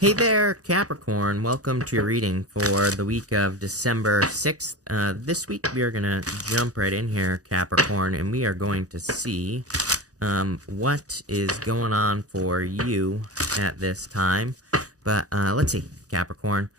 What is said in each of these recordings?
Hey there, Capricorn. Welcome to your reading for the week of December 6th. This week we are going to jump right in here, Capricorn, and we are going to see what is going on for you at this time. But let's see, Capricorn.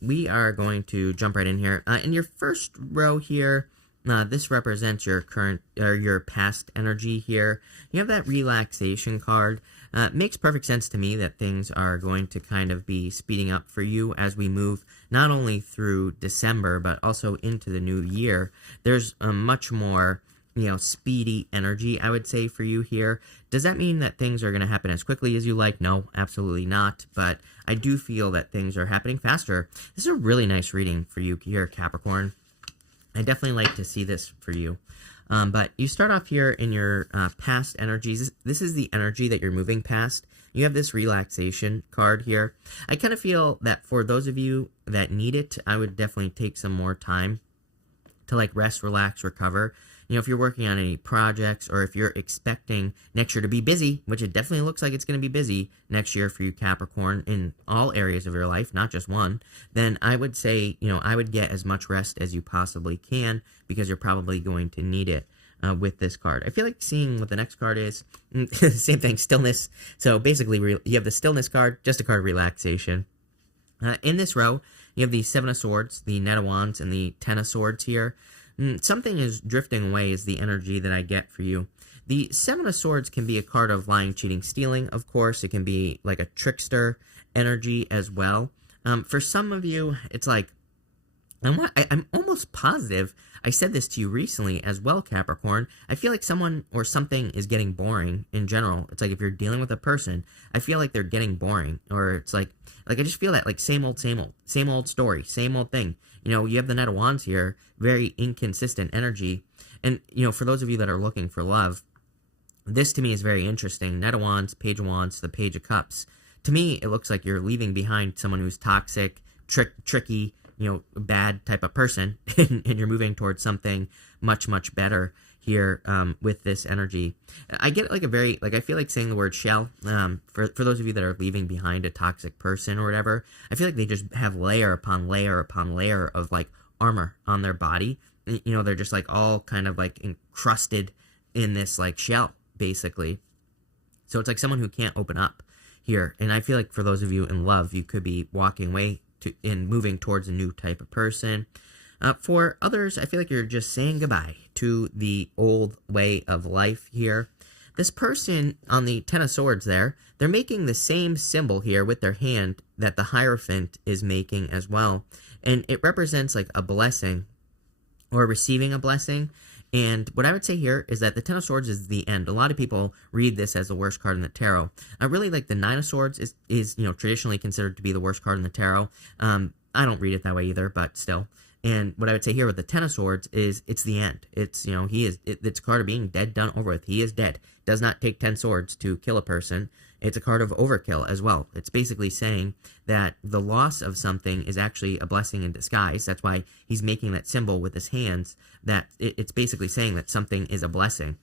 We are going to jump right in here. In your first row here, this represents your current or your past energy here. You have that relaxation card. Makes perfect sense to me that things are going to kind of be speeding up for you as we move not only through December but also into the new year. There's a much more, speedy energy, I would say, for you here. Does that mean that things are going to happen as quickly as you like? No, absolutely not. But I do feel that things are happening faster. This is a really nice reading for you here, Capricorn. I definitely like to see this for you. But you start off here in your past energies. This is the energy that you're moving past. You have this relaxation card here. I kind of feel that for those of you that need it, I would definitely take some more time to rest, relax, recover. If you're working on any projects or if you're expecting next year to be busy, which it definitely looks like it's going to be busy next year for you, Capricorn, in all areas of your life, not just one, then I would say, I would get as much rest as you possibly can because you're probably going to need it with this card. I feel like seeing what the next card is, same thing, stillness. So basically, you have the stillness card, just a card of relaxation. In this row, you have the Seven of Swords, the Knight of Wands, and the Ten of Swords here. Something is drifting away is the energy that I get for you. The Seven of Swords can be a card of lying, cheating, stealing, of course. It can be like a trickster energy as well. For some of you, it's like, I'm almost positive I said this to you recently as well, Capricorn. I feel like someone or something is getting boring in general. It's like if you're dealing with a person, I feel like they're getting boring. Or it's like I just feel that same old story, same old thing. You have the Knight of Wands here, very inconsistent energy. And, for those of you that are looking for love, this to me is very interesting. Knight of Wands, Page of Wands, the Page of Cups. To me, it looks like you're leaving behind someone who's toxic, tricky, bad type of person, and you're moving towards something much, much better here with this energy. I get I feel like saying the word shell, for those of you that are leaving behind a toxic person or whatever, I feel like they just have layer upon layer upon layer of armor on their body. They're just all kind of encrusted in this shell, basically. So it's like someone who can't open up here. And I feel like for those of you in love, you could be walking away and moving towards a new type of person. For others, I feel like you're just saying goodbye to the old way of life here. This person on the Ten of Swords there, they're making the same symbol here with their hand that the Hierophant is making as well. And it represents a blessing or receiving a blessing. And what I would say here is that the Ten of Swords is the end. A lot of people read this as the worst card in the tarot. I really like the Nine of Swords is traditionally considered to be the worst card in the tarot. I don't read it that way either, but still. And what I would say here with the Ten of Swords is it's the end. It's, it's a card of being dead, done, over with. He is dead. Does not take 10 swords to kill a person. It's a card of overkill as well. It's basically saying that the loss of something is actually a blessing in disguise. That's why he's making that symbol with his hands, that it's basically saying that something is a blessing.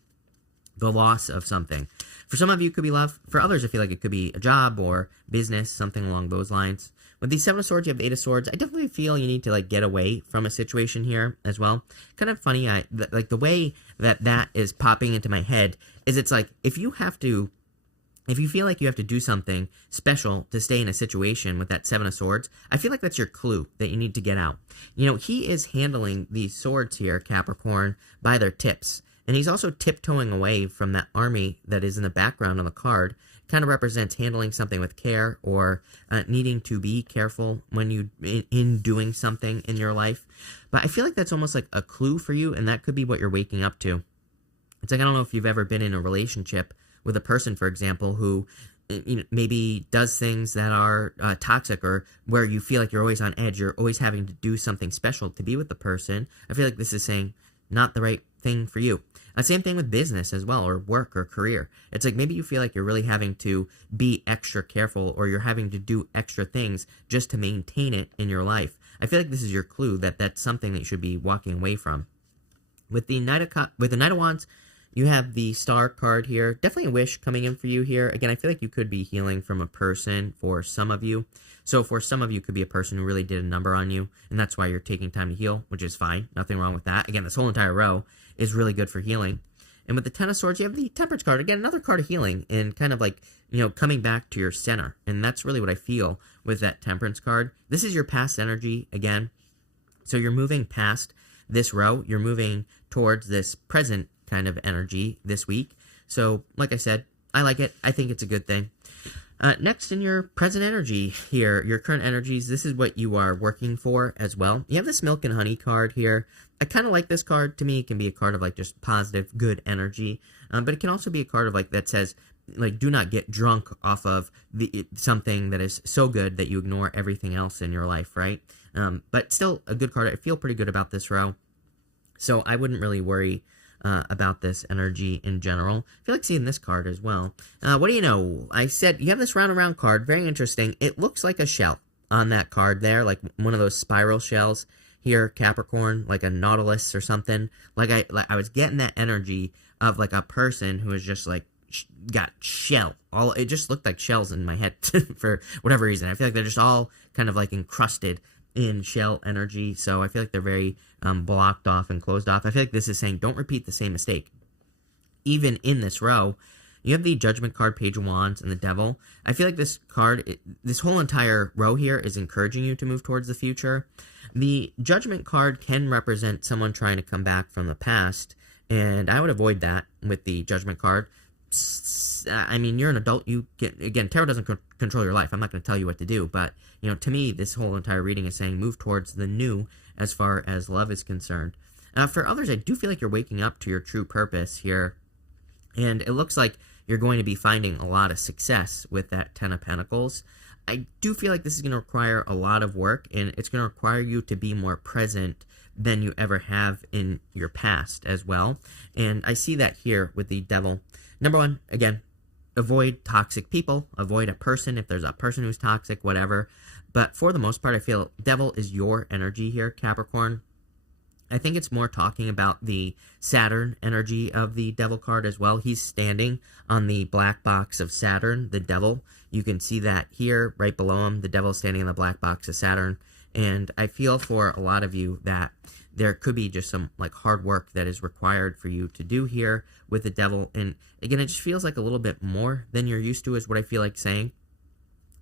The loss of something. For some of you, it could be love. For others, I feel like it could be a job or business, something along those lines. With the Seven of Swords, you have the Eight of Swords. I definitely feel you need to get away from a situation here as well. Kind of funny, the way that is popping into my head is it's if you feel like you have to do something special to stay in a situation with that Seven of Swords, I feel like that's your clue that you need to get out. He is handling these swords here, Capricorn, by their tips. And he's also tiptoeing away from that army that is in the background on the card. Kind of represents handling something with care or needing to be careful when in doing something in your life. But I feel like that's almost like a clue for you, and that could be what you're waking up to. It's I don't know if you've ever been in a relationship with a person, for example, who maybe does things that are toxic, or where you feel like you're always on edge, you're always having to do something special to be with the person. I feel like this is saying not the right thing for you. Same thing with business as well, or work or career. It's maybe you feel like you're really having to be extra careful, or you're having to do extra things just to maintain it in your life. I feel like this is your clue that that's something that you should be walking away from. With the Knight of Wands, you have the Star card here. Definitely a wish coming in for you here. Again, I feel like you could be healing from a person for some of you. So for some of you, it could be a person who really did a number on you, and that's why you're taking time to heal, which is fine. Nothing wrong with that. Again, this whole entire row is really good for healing. And with the Ten of Swords, you have the Temperance card. Again, another card of healing and kind of like, coming back to your center. And that's really what I feel with that Temperance card. This is your past energy again. So you're moving past this row. You're moving towards this present kind of energy this week. So, like I said, I like it. I think it's a good thing. Next, in your present energy here, your current energies, this is what you are working for as well. You have this Milk and Honey card here. I kind of like this card. To me, it can be a card of like just positive, good energy. But it can also be a card of like that says, like, do not get drunk off of something that is so good that you ignore everything else in your life, right? But still a good card. I feel pretty good about this row. So I wouldn't really worry about this energy in general. I feel like seeing this card as well. What do you know? I said you have this round and round card. Very interesting. It looks like a shell on that card there, like one of those spiral shells here, Capricorn, like a nautilus or something. Like I was getting that energy of like a person who is just like got shell. It just looked like shells in my head for whatever reason. I feel like they're just all kind of like encrusted in shell energy, so I feel like they're very blocked off and closed off. I feel like this is saying don't repeat the same mistake. Even in this row, you have the Judgment card, Page of Wands, and the Devil. I feel like this card, this whole entire row here is encouraging you to move towards the future. The Judgment card can represent someone trying to come back from the past, and I would avoid that with the Judgment card. I mean, you're an adult. Again, tarot doesn't control your life. I'm not going to tell you what to do, but to me, this whole entire reading is saying move towards the new as far as love is concerned. For others, I do feel like you're waking up to your true purpose here, and it looks like you're going to be finding a lot of success with that Ten of Pentacles. I do feel like this is going to require a lot of work, and it's going to require you to be more present than you ever have in your past as well. And I see that here with the Devil. Number one, again, avoid toxic people. Avoid a person if there's a person who's toxic, whatever. But for the most part, I feel Devil is your energy here, Capricorn. I think it's more talking about the Saturn energy of the Devil card as well. He's standing on the black box of Saturn, the Devil. You can see that here, right below him. The Devil's standing on the black box of Saturn. And I feel for a lot of you that there could be just some like hard work that is required for you to do here with the Devil. And again, it just feels like a little bit more than you're used to is what I feel like saying.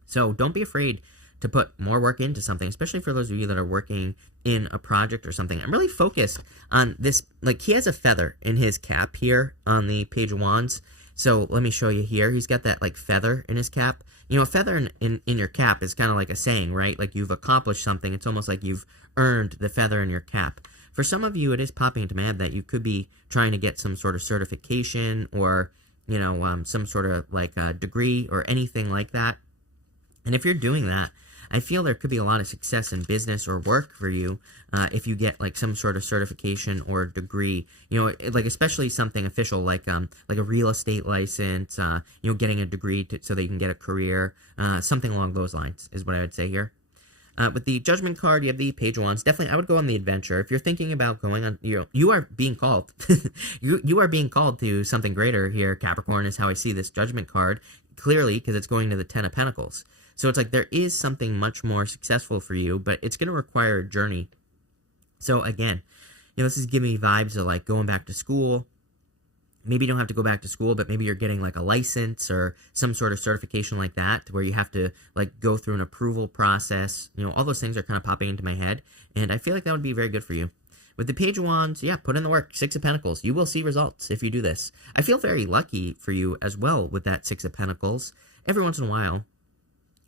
So don't be afraid to put more work into something, especially for those of you that are working in a project or something. I'm really focused on this. Like, he has a feather in his cap here on the Page of Wands. So let me show you here. He's got that like feather in his cap. A feather in your cap is kind of like a saying, right? Like you've accomplished something. It's almost like you've earned the feather in your cap. For some of you, it is popping into my head that you could be trying to get some sort of certification or, some sort of like a degree or anything like that. And if you're doing that, I feel there could be a lot of success in business or work for you if you get like some sort of certification or degree. Like especially something official like a real estate license. Getting a degree so that you can get a career. Something along those lines is what I would say here. With the Judgment card, you have the Page of Wands. Definitely, I would go on the adventure. If you're thinking about going on, you are being called. you are being called to something greater here, Capricorn, is how I see this Judgment card, clearly, because it's going to the Ten of Pentacles. So it's like there is something much more successful for you, but it's going to require a journey. So again, this is giving me vibes of like going back to school. Maybe you don't have to go back to school, but maybe you're getting like a license or some sort of certification like that where you have to like go through an approval process. All those things are kind of popping into my head, and I feel like that would be very good for you. With the Page of Wands, yeah, put in the work. Six of Pentacles. You will see results if you do this. I feel very lucky for you as well with that Six of Pentacles. Every once in a while,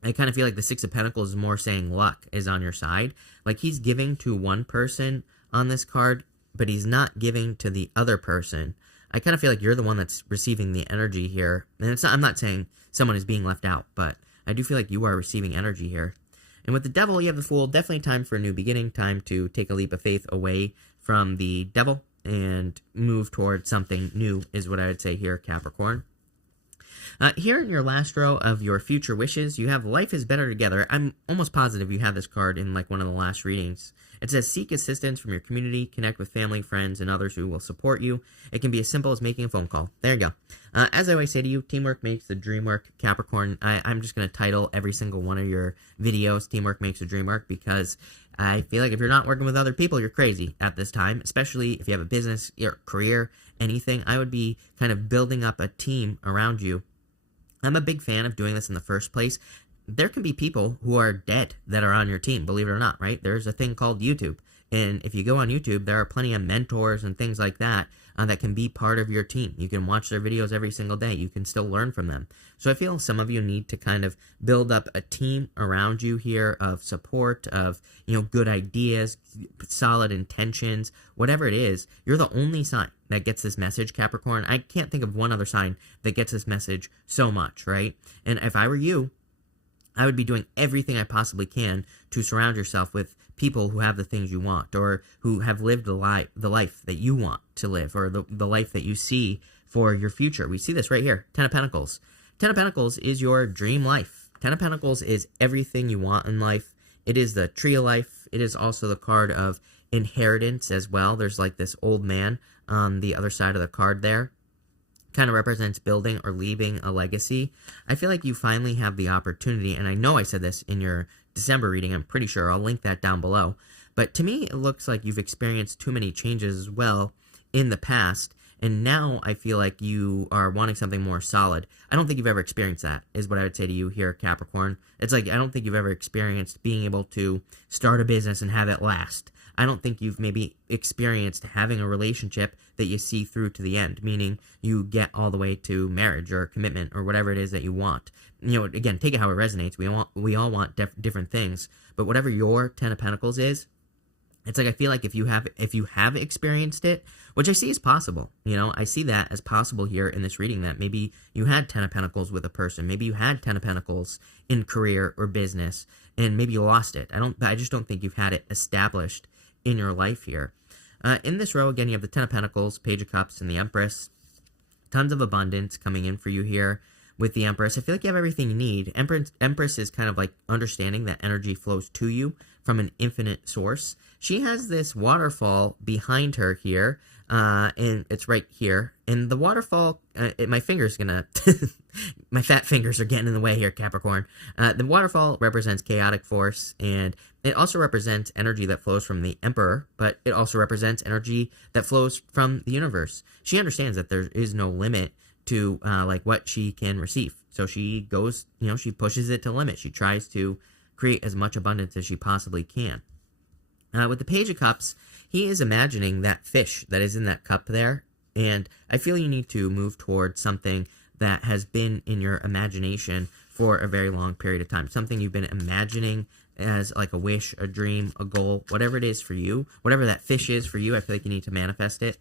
I kind of feel like the Six of Pentacles is more saying luck is on your side. Like he's giving to one person on this card, but he's not giving to the other person. I kind of feel like you're the one that's receiving the energy here. And I'm not saying someone is being left out, but I do feel like you are receiving energy here. And with the Devil, you have the Fool. Definitely time for a new beginning. Time to take a leap of faith away from the Devil and move towards something new is what I would say here, Capricorn. Here in your last row of your future wishes, you have life is better together. I'm almost positive you have this card in like one of the last readings. It says seek assistance from your community, connect with family, friends, and others who will support you. It can be as simple as making a phone call. There you go. As I always say to you, teamwork makes the dream work, Capricorn. I'm just going to title every single one of your videos, Teamwork Makes the Dream Work, because I feel like if you're not working with other people, you're crazy at this time, especially if you have a business, your career, anything. I would be kind of building up a team around you. I'm a big fan of doing this in the first place. There can be people who are dead that are on your team, believe it or not, right? There's a thing called YouTube. And if you go on YouTube, there are plenty of mentors and things like that that can be part of your team. You can watch their videos every single day. You can still learn from them. So I feel some of you need to kind of build up a team around you here of support, of, good ideas, solid intentions, whatever it is. You're the only sign that gets this message, Capricorn. I can't think of one other sign that gets this message so much, right? And if I were you, I would be doing everything I possibly can to surround yourself with people who have the things you want, or who have lived the life that you want to live, or the life that you see for your future. We see this right here, Ten of Pentacles. Ten of Pentacles is your dream life. Ten of Pentacles is everything you want in life. It is the tree of life. It is also the card of inheritance as well. There's like this old man on the other side of the card there. Kind of represents building or leaving a legacy. I feel like you finally have the opportunity, and I know I said this in your December reading, I'm pretty sure, I'll link that down below, but to me it looks like you've experienced too many changes as well in the past, and now I feel like you are wanting something more solid. I don't think you've ever experienced that, is what I would say to you here, Capricorn. It's like, I don't think you've ever experienced being able to start a business and have it last. I don't think you've maybe experienced having a relationship that you see through to the end, meaning you get all the way to marriage or commitment or whatever it is that you want. Again, take it how it resonates. We all want different things, but whatever your Ten of Pentacles is, it's like I feel like if you have experienced it, which I see is possible, I see that as possible here in this reading, that maybe you had Ten of Pentacles with a person, maybe you had Ten of Pentacles in career or business, and maybe you lost it. I just don't think you've had it established in your life here. In this row, again, you have the Ten of Pentacles, Page of Cups, and the Empress. Tons of abundance coming in for you here with the Empress. I feel like you have everything you need. Empress is kind of like understanding that energy flows to you from an infinite source. She has this waterfall behind her here, and it's right here. And the waterfall, my finger's gonna, my fat fingers are getting in the way here, Capricorn. The waterfall represents chaotic force, and it also represents energy that flows from the Emperor, but it also represents energy that flows from the universe. She understands that there is no limit to like what she can receive. So she goes, she pushes it to limit. She tries to create as much abundance as she possibly can. With the Page of Cups, he is imagining that fish that is in that cup there, and I feel you need to move towards something that has been in your imagination for a very long period of time. Something you've been imagining as like a wish, a dream, a goal, whatever it is for you, whatever that fish is for you, I feel like you need to manifest it.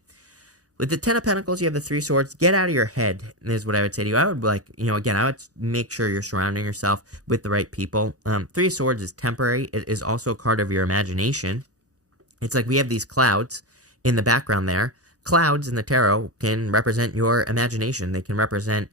With the Ten of Pentacles, you have the Three Swords. Get out of your head is what I would say to you. I would again, I would make sure you're surrounding yourself with the right people. Three Swords is temporary. It is also a card of your imagination. It's like we have these clouds in the background there. Clouds in the tarot can represent your imagination. They can represent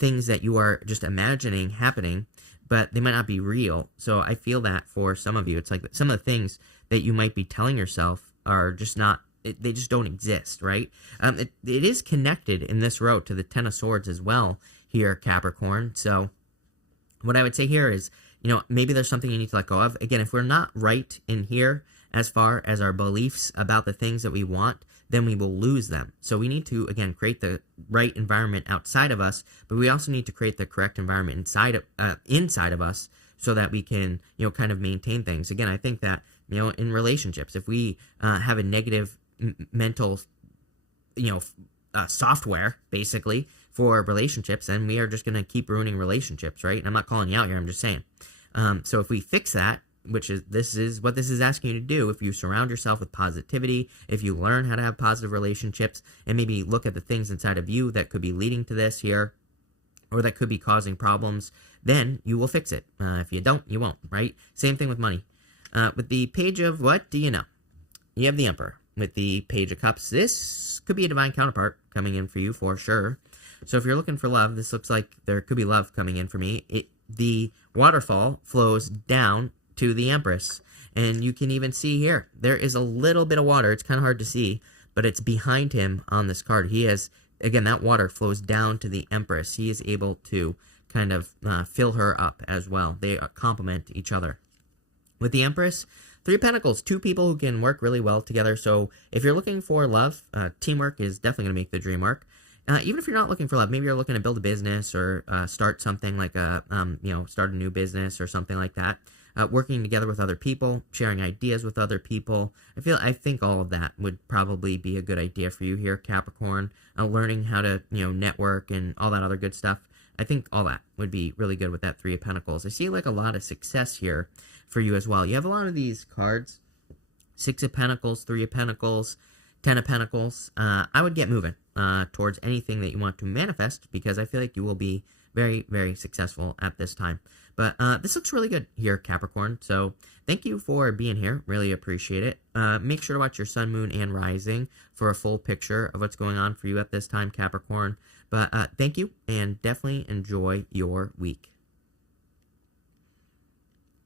things that you are just imagining happening, but they might not be real. So I feel that for some of you, it's like some of the things that you might be telling yourself are just not, they just don't exist, right? It is connected in this row to the Ten of Swords as well here, Capricorn. So what I would say here is, maybe there's something you need to let go of. Again, if we're not right in here as far as our beliefs about the things that we want, then we will lose them. So we need to, again, create the right environment outside of us, but we also need to create the correct environment inside of us so that we can, kind of maintain things. Again, I think that, in relationships, if we have a negative mental, software, basically, for relationships, then we are just going to keep ruining relationships, right? And I'm not calling you out here, I'm just saying. So if we fix that, this is what this is asking you to do, if you surround yourself with positivity, if you learn how to have positive relationships, and maybe look at the things inside of you that could be leading to this here, or that could be causing problems, then you will fix it. If you don't, you won't, right? Same thing with money. With the Page of what do you know? You have the Emperor with the Page of Cups. This could be a divine counterpart coming in for you for sure. So if you're looking for love, this looks like there could be love coming in for me. The waterfall flows down to the Empress. And you can even see here, there is a little bit of water. It's kind of hard to see, but it's behind him on this card. He has, again, that water flows down to the Empress. He is able to kind of fill her up as well. They complement each other. With the Empress, Three of Pentacles, two people who can work really well together. So if you're looking for love, teamwork is definitely going to make the dream work. Even if you're not looking for love, maybe you're looking to build a business or start something like start a new business or something like that. Working together with other people, sharing ideas with other people. I think all of that would probably be a good idea for you here, Capricorn. Learning how to, network and all that other good stuff. I think all that would be really good with that Three of Pentacles. I see like a lot of success here for you as well. You have a lot of these cards. Six of Pentacles, Three of Pentacles, Ten of Pentacles. I would get moving towards anything that you want to manifest, because I feel like you will be very, very successful at this time. But this looks really good here, Capricorn. So thank you for being here. Really appreciate it. Make sure to watch your sun, moon, and rising for a full picture of what's going on for you at this time, Capricorn. But thank you, and definitely enjoy your week.